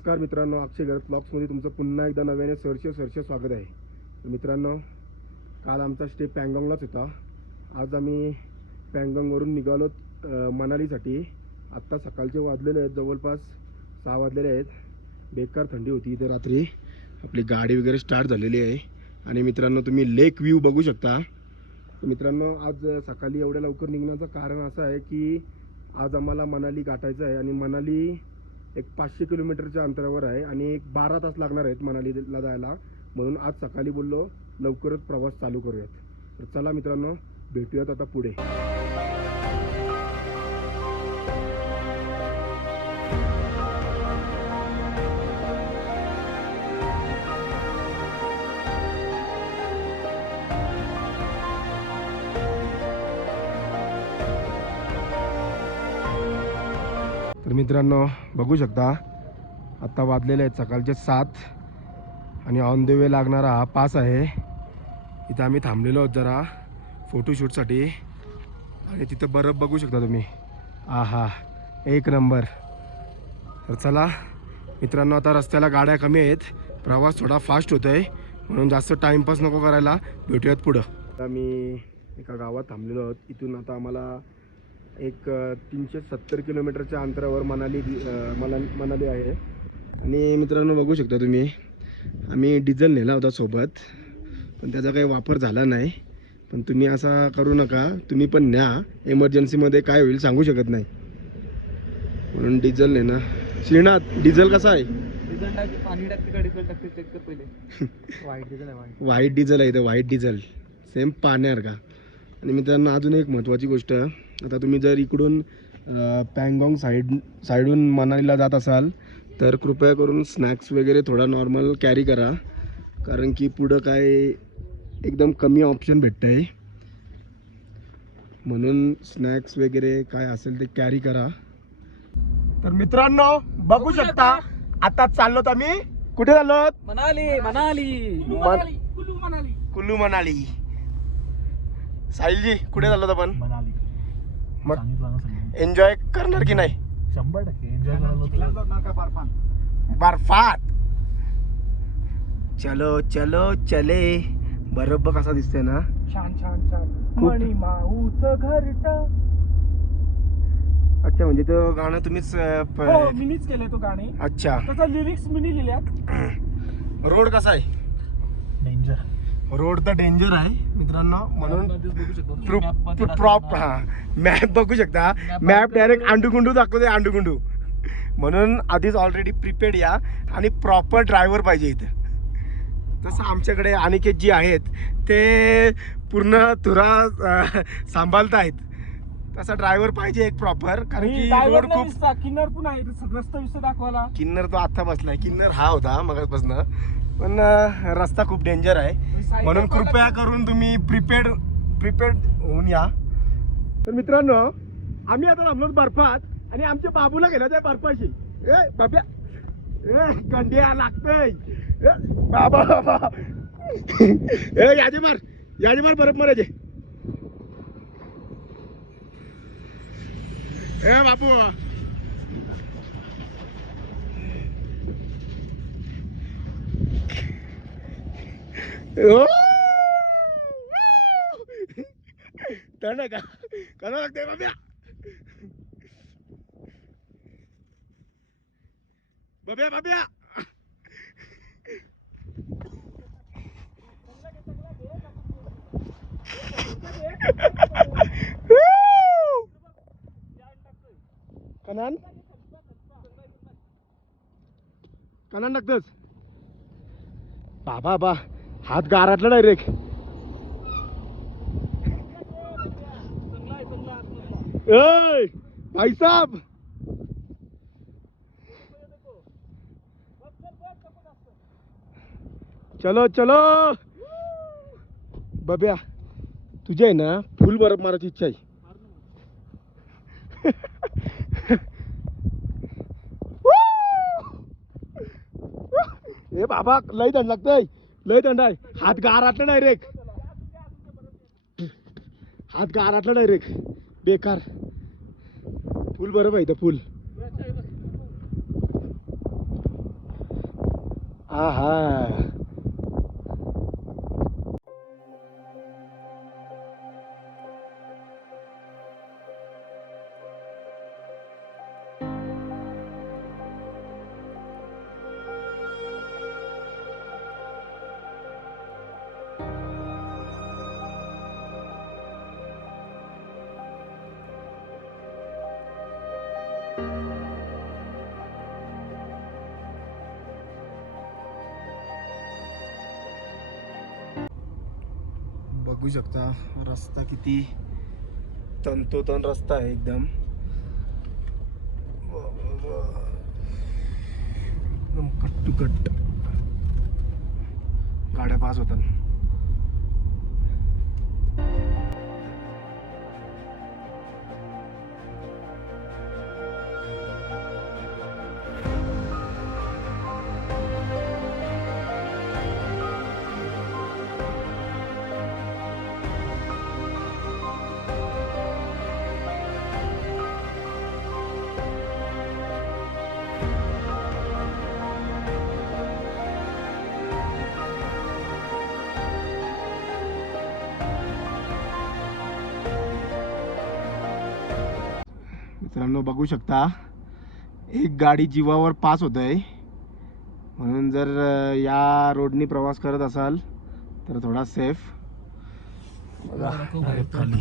नमस्कार मित्रांनो, अक्षय गरज ब्लॉग्समध्ये तुमचं पुन्हा एकदा नव्याने सरसे स्वागत आहे. मित्रांनो, काल आमचा स्टे पँगॉंगलाच होता. आज आम्ही पँगॉंगवरून निघालोत मनालीसाठी. आत्ता सकाळचे वाजलेले आहेत, जवळपास 6 वाजलेले आहेत. बेकार थंडी होती इथे रात्री. आपली गाडी वगैरे स्टार्ट झालेली आहे. आणि मित्रांनो, तुम्ही लेक व्ह्यू बघू शकता. मित्रांनो, आज सकाळी एवढ्या लवकर निघण्याचं कारण असं आहे की आज आम्हाला मनाली गाठायचं आहे. आणि मनाली एक 500 किलोमीटरच्या अंतरावर आहे आणि एक 12 तास लागणार आहेत मनालीला जायला. म्हणून आज सकाळी बोललो लवकरच प्रवास चालू करूयात. तर चला मित्रांनो, भेटूयात आता पुढे. तर मित्रांनो, बघू शकता आता वाजलेले आहेत सकाळचे 7 आणि ऑन द वे लागणारा हा पास आहे. इथं आम्ही थांबलेलो आहोत जरा फोटोशूटसाठी. आणि तिथं बर्फ बघू शकता तुम्ही. आहा, एक नंबर. तर चला मित्रांनो, आता रस्त्याला गाड्या कमी आहेत, प्रवास थोडा फास्ट होतो आहे, म्हणून जास्त टाईमपास नको करायला. भेटूयात पुढं. आम्ही एका गावात थांबलेलो आहोत. इथून आता आम्हाला एक 370 किलोमीटरच्या अंतरावर मनाली आहे. आणि मित्रांनो, बघू शकता तुम्ही, आम्ही डिझेल नेला होता सोबत, पण त्याचा काही वापर झाला नाही. पण तुम्ही असा करू नका, तुम्ही पण न्या. इमर्जन्सीमध्ये काय होईल सांगू शकत नाही, म्हणून डिझेल नेणं. श्रीनाथ, डिझेल कसा आहे? चेक कर पहिले. व्हाईट डिझेल आहे. व्हाईट डिझेल आहे इथं, व्हाईट डिझेल सेम पाण्यासारखा. आणि मित्रांनो, अजून एक महत्त्वाची गोष्ट, आता तुम्ही जर इकडून पँगॉंग साईडून मनालीला जात असाल तर कृपया करून स्नॅक्स वगैरे थोडा नॉर्मल कॅरी करा, कारण की पुढं काय एकदम कमी ऑप्शन भेटतं आहे. म्हणून स्नॅक्स वगैरे काय असेल ते कॅरी करा. तर मित्रांनो, बघू शकता आता चाललोत आम्ही. कुठे चाललोत? कुल्लू मनाली. साहिलजी, कुठे चाललोत आपण? मनाली. मग एन्जॉय करणार की नाही? 100% एन्जॉय करणार. बर्फात चलो चलो चले. बर्फ कसा दिसतोय ना, छान छान छान. मणी माऊचं घरट. अच्छा, म्हणजे तो गाणं तुम्हीच मीच केलंय तो गाणे. अच्छा, त्याचा लिरिक्स मी लिहिल्यात. रोड कसा आहे? डेंजर. रोड तर डेंजर आहे मित्रांनो, म्हणून मॅप बघू शकता. मॅप डायरेक्ट अंडूगुंडू दाखवते, अंडूगुंडू. म्हणून आधीच ऑलरेडी प्रिपेड या आणि प्रॉपर ड्रायव्हर पाहिजे इथं. तसं आमच्याकडे अनिकेत जी आहेत ते पूर्ण तुरा सांभाळतायत. तसा ड्रायव्हर पाहिजे एक प्रॉपर, कारण की रोड खूप. किन्नर पण आहे रस्ता विस्ता दाखवायला. किन्नर तो आता बसलाय, किन्नर हा होता मगापासून. पण रस्ता खूप डेंजर आहे, म्हणून कृपया करून तुम्ही प्रिपेड होऊन या. तर मित्रांनो, आम्ही आता थांबलो बर्फात आणि आमच्या बाबूला गेला त्या बर्फाशी. ए बाब्या, ए गंड्या लागतय. बाबा बाबा, ए यादी मार बर्फ मारायचे. ए बाबू, थंड का करावं लागतंय बाब्या. बाब्या बाब्या, कनान टाकतोस बाबा. बा हात गारातला डायरेक्ट. ए भाई साहब, चलो चलो. बब्या, तुझी आहे ना फुल बर्फ मारायची इच्छा आहे. ए बाबा, लय थंड लागतंय, लय थंड आहे. हात गारातला डायरेक्ट, हात गारातला डायरेक्ट. बेकार. फुल बर्फ आहे इथं, फुल. आहा. बघू शकता रस्ता किती तंतोतंत रस्ता आहे एकदम. एकदम कट टू कट गाड्या पास होतात. मित्रांनो बघू शकता एक गाडी जीवावर पास होत आहे. म्हणून जर या रोडनी प्रवास करत असाल तर थोडा सेफ. खाली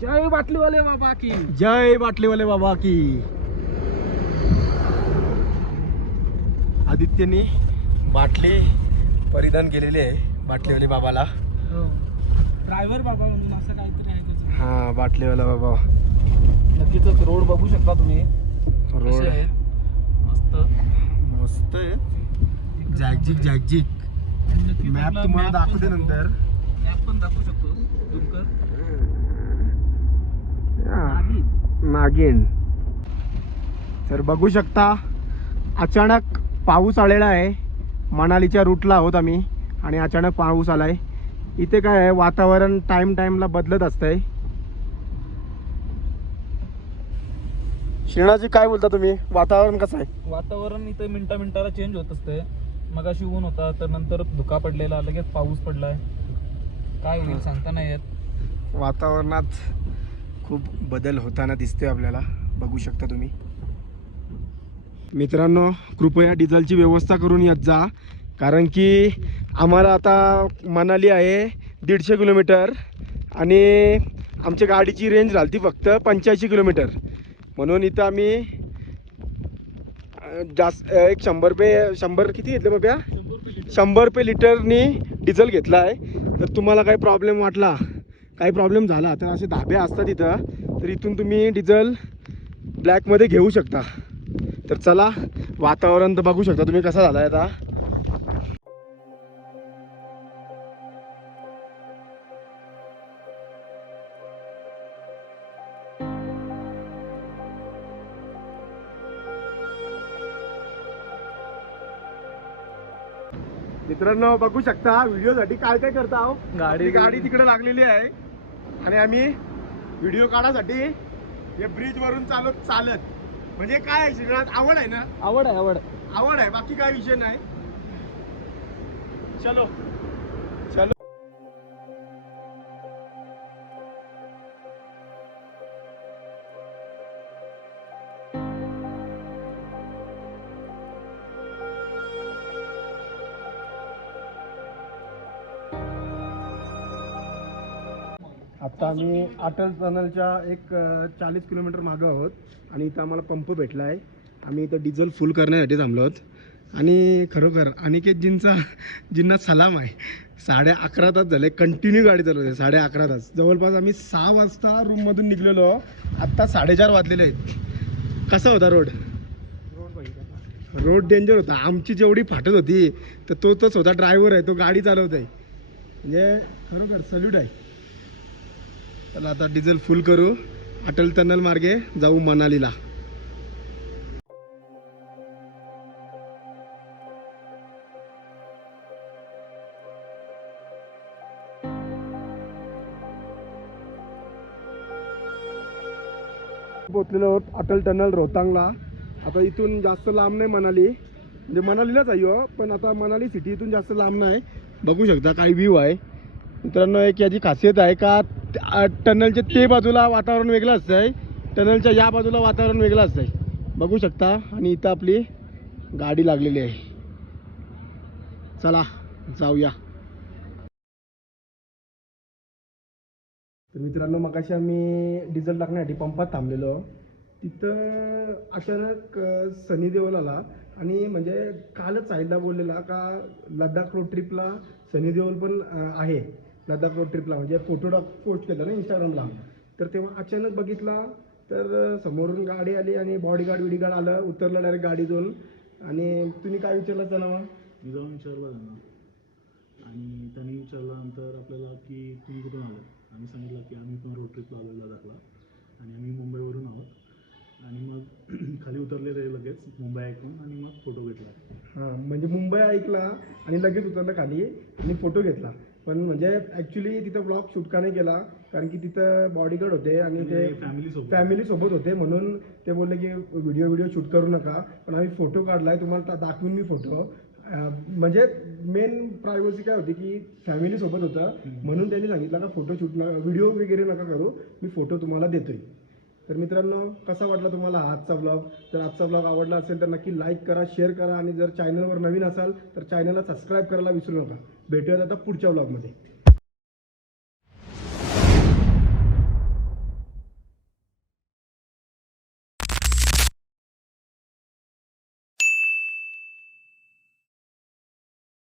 जय बाटलीवाले बाबा की. जय बाटलीवाले बाबा की. आदित्यने बाटली परिधान केलेली आहे बाटलीवाले बाबाला. ड्रायव्हर बाबा म्हणून असं काहीतरी आहे त्याचं. हा बाटलीवाला बाबा. नक्कीच रोड बघू शकता तुम्ही. रोड मस्त मस्त आहे. जॅकजिक जॅकजिक मॅप तुम्हाला दाखवते नंतर. मॅप पण दाखवू शकतो झूम कर. नागिन. तर बघू शकता अचानक पाऊस आलेला आहे. मनालीच्या रूटला आहोत आम्ही आणि अचानक पाऊस आलाय. इथे काय आहे वातावरण टाइमला बदलत असतंय. श्रीनाथजी काय बोलता तुम्ही, वातावरण कसं आहे? वातावरण इथे मिनिटाला चेंज होत असते. मगाशी ऊन होता तर नंतर धुका पडलेला लगेच पाऊस पडलाय. काय होईल सांगता नाही येत. वातावरणात खूप बदल होताना दिसतोय आपल्याला. बघू शकता तुम्ही. मित्रांनो कृपया डिझेलची व्यवस्था करून येत जा, कारण की आम्हाला आता मनाली आहे 150 किलोमीटर आणि आमच्या गाडीची रेंज राहिली फक्त 85 किलोमीटर. म्हणून इथं आम्ही जास्त एक 100 किती घेतले बाब्या, 100 रुपये लिटरनी डिझेल घेतला आहे. तर तुम्हाला काही प्रॉब्लेम वाटला, काही प्रॉब्लेम झाला तर असे धाबे असतात इथं, तर इथून तुम्ही डिझेल ब्लॅकमध्ये घेऊ शकता. तर चला वातावरण तर बघू शकता तुम्ही कसं झालं आहे आता. मित्रांनो बघू शकता व्हिडिओसाठी काय काय करता आहो. गाडी तिकडे लागलेली आहे आणि आम्ही व्हिडिओ काढासाठी या ब्रिज वरून चालत म्हणजे काय आहे श्रीनाथ, आवड आहे ना? आवड आहे, बाकी काय विषय नाही. चलो चलो. आता आम्ही अटल टनलच्या एक 40 किलोमीटर मागं आहोत आणि इथं आम्हाला पंप भेटला आहे. आम्ही इथं डिझेल फुल करण्यासाठी थांबलो आहोत आणि खरोखर जिन्ना सलाम आहे. 11:30 तास झाले कंटिन्यू गाडी चालवते. 11:30 तास जवळपास आम्ही 6 वाजता रूममधून निघलेलो. आत्ता 4:30 वाजलेले आहेत. कसा होता रोड डेंजर होता. आमची जेवढी फाटत होती तर तो स्वतः ड्रायव्हर आहे, तो गाडी चालवत आहे. म्हणजे खरोखर सल्यूट आहे. चला आता डिझेल फुल करू, अटल टनल मार्गे जाऊ मनालीला. पोचलेलो आहोत अटल टनल रोहतांगला. आता इथून जास्त लांब नाही मनाली, म्हणजे मनालीलाच आहे हो, पण आता मनाली सिटी इथून जास्त लांब नाही. बघू शकता काही व्ह्यू आहे मित्रांनो. एक याची खासियत आहे का टनलच्या ते बाजूला वातावरण वेगळं असतं आहे, टनलच्या या बाजूला वातावरण वेगळं असतं आहे. बघू शकता. आणि इथं आपली गाडी लागलेली आहे. चला जाऊया. तर मित्रांनो मगाशी आम्ही डिझेल टाकण्यासाठी पंपात थांबलेलो. तिथं अचानक सनी देओल आला आणि म्हणजे कालच साईडला बोललेला का लडाख रोड ट्रिपला सनी देओल पण आहे. लडाख रोड ट्रिपला म्हणजे फोटो पोस्ट केला ना इंस्टाग्रामला. तर तेव्हा अचानक बघितला तर समोरून गाडी आली आणि बॉडीगार्ड आलं, उतरलं डायरेक्ट गाडीतून. आणि तुम्ही काय विचारलं त्याला? मग मी जाऊन विचारलं त्यांना आणि त्यांनी विचारल्यानंतर आपल्याला की तुम्ही कुठून आले. आम्ही सांगितलं की आम्ही पण रोड ट्रिपला आलो लडाखला आणि आम्ही मुंबईवरून आहोत. आणि मग खाली उतरलेले लगेच मुंबई ऐकून आणि मग फोटो घेतला. हां, म्हणजे मुंबई ऐकला आणि लगेच उतरलं खाली आणि फोटो घेतला. पण म्हणजे ॲक्च्युली तिथं ब्लॉग शूट का नाही केला कारण की तिथं बॉडीगार्ड होते आणि ते फॅमिलीसोबत होते, म्हणून ते बोलले की व्हिडिओ शूट करू नका. पण आम्ही फोटो काढलाय, तुम्हाला दाखवून मी फोटो. म्हणजे मेन प्रायव्हसी काय होती की फॅमिलीसोबत होतं, म्हणून त्यांनी सांगितलं का फोटो शूट व्हिडिओ वगैरे नका करू, मी फोटो तुम्हाला देतोय. तर मित्रांनो कसा वाटला तुम्हाला आजचा ब्लॉग? जर आजचा ब्लॉग आवडला असेल तर नक्की लाईक करा, शेअर करा आणि जर चॅनलवर नवीन असाल तर चॅनलला सबस्क्राईब करायला विसरू नका. भेटूयात आता पुढच्या ब्लॉगमध्ये.